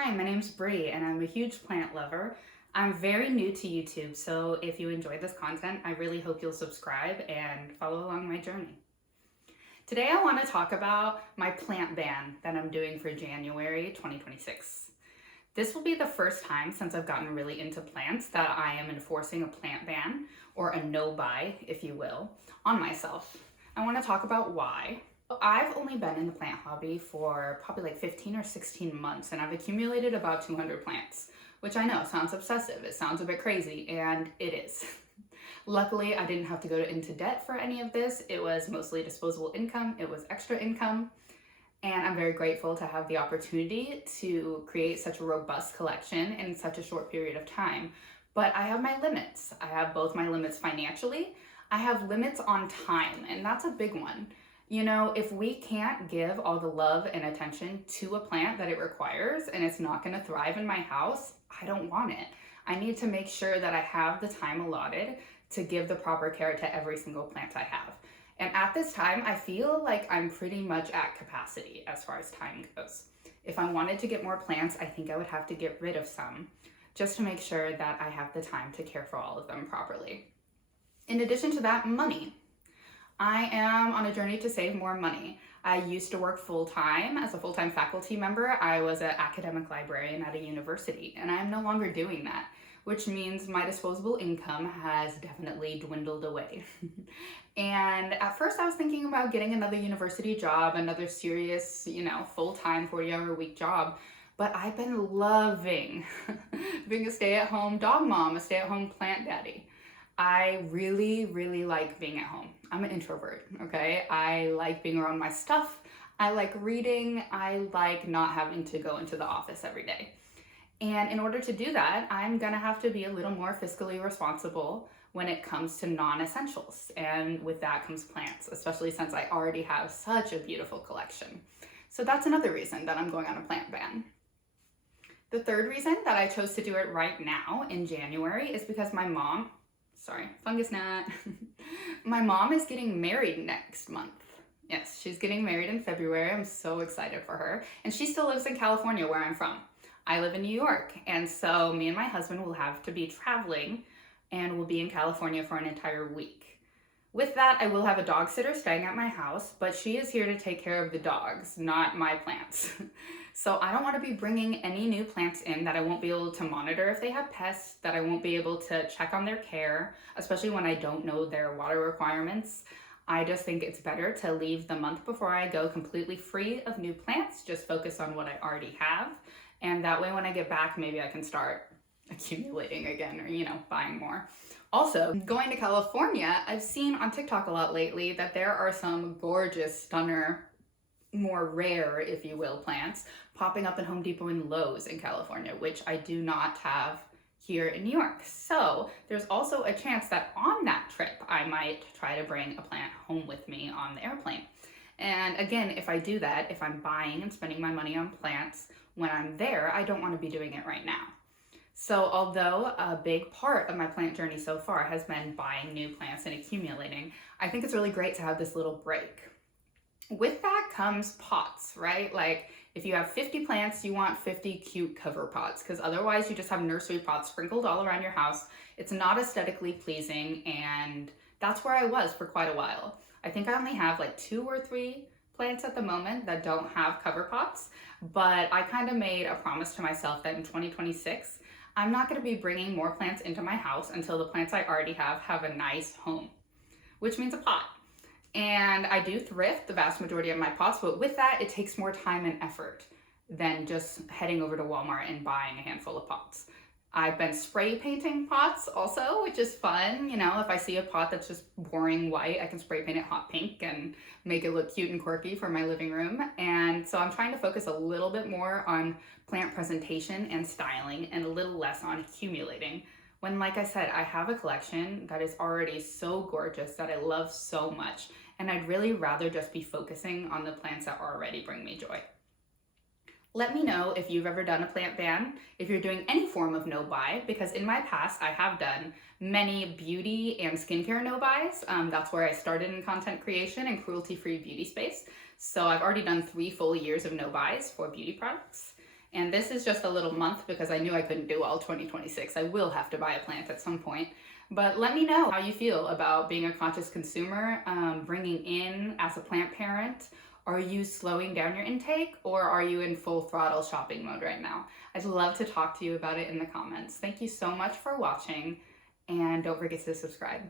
Hi, my name's Bree and I'm a huge plant lover. I'm very new to YouTube, so if you enjoyed this content, I really hope you'll subscribe and follow along my journey. Today I want to talk about my plant ban that I'm doing for January 2026. This will be the first time since I've gotten really into plants that I am enforcing a plant ban, or a no-buy, if you will, on myself. I want to talk about why. I've only been in the plant hobby for probably like 15 or 16 months, and I've accumulated about 200 plants, which I know sounds obsessive. It sounds a bit crazy, and it is. Luckily, I didn't have to go into debt for any of this. It was mostly disposable income. It was extra income. And I'm very grateful to have the opportunity to create such a robust collection in such a short period of time. But I have my limits. I have both my limits financially. I have limits on time, and that's a big one. You know, if we can't give all the love and attention to a plant that it requires and it's not going to thrive in my house, I don't want it. I need to make sure that I have the time allotted to give the proper care to every single plant I have. And at this time, I feel like I'm pretty much at capacity as far as time goes. If I wanted to get more plants, I think I would have to get rid of some just to make sure that I have the time to care for all of them properly. In addition to that, money. I am on a journey to save more money. I used to work full-time as a full-time faculty member. I was an academic librarian at a university, and I'm no longer doing that, which means my disposable income has definitely dwindled away. And at first I was thinking about getting another university job, another serious, full-time 40-hour-a-week job, but I've been loving being a stay-at-home dog mom, a stay-at-home plant daddy. I really, really like being at home. I'm an introvert, okay? I like being around my stuff. I like reading. I like not having to go into the office every day. And in order to do that, I'm gonna have to be a little more fiscally responsible when it comes to non-essentials. And with that comes plants, especially since I already have such a beautiful collection. So that's another reason that I'm going on a plant ban. The third reason that I chose to do it right now in January is because fungus gnat. My mom is getting married next month. Yes, she's getting married in February. I'm so excited for her. And she still lives in California, where I'm from. I live in New York. And so me and my husband will have to be traveling, and we'll be in California for an entire week. With that, I will have a dog sitter staying at my house, but she is here to take care of the dogs, not my plants. So I don't want to be bringing any new plants in that I won't be able to monitor if they have pests, that I won't be able to check on their care, especially when I don't know their water requirements. I just think it's better to leave the month before I go completely free of new plants, just focus on what I already have. And that way when I get back, maybe I can start accumulating again, or, buying more. Also, going to California, I've seen on TikTok a lot lately that there are some gorgeous, stunner, more rare, if you will, plants popping up in Home Depot and Lowe's in California, which I do not have here in New York. So there's also a chance that on that trip, I might try to bring a plant home with me on the airplane. And again, if I do that, if I'm buying and spending my money on plants when I'm there, I don't want to be doing it right now. So although a big part of my plant journey so far has been buying new plants and accumulating, I think it's really great to have this little break. With that comes pots, right? Like if you have 50 plants, you want 50 cute cover pots, because otherwise you just have nursery pots sprinkled all around your house. It's not aesthetically pleasing, and that's where I was for quite a while. I think I only have like 2 or 3 plants at the moment that don't have cover pots, but I kind of made a promise to myself that in 2026, I'm not going to be bringing more plants into my house until the plants I already have a nice home, which means a pot. And I do thrift the vast majority of my pots, but with that, it takes more time and effort than just heading over to Walmart and buying a handful of pots. I've been spray painting pots also, which is fun. If I see a pot that's just boring white, I can spray paint it hot pink and make it look cute and quirky for my living room. And so I'm trying to focus a little bit more on plant presentation and styling and a little less on accumulating. When, like I said, I have a collection that is already so gorgeous that I love so much, and I'd really rather just be focusing on the plants that already bring me joy. Let me know if you've ever done a plant ban, if you're doing any form of no-buy, because in my past I have done many beauty and skincare no-buys. That's where I started in content creation and cruelty-free beauty space. So I've already done 3 full years of no-buys for beauty products. And this is just a little month because I knew I couldn't do all 2026. I will have to buy a plant at some point. But let me know how you feel about being a conscious consumer, bringing in as a plant parent. Are you slowing down your intake, or are you in full throttle shopping mode right now? I'd love to talk to you about it in the comments. Thank you so much for watching, and don't forget to subscribe.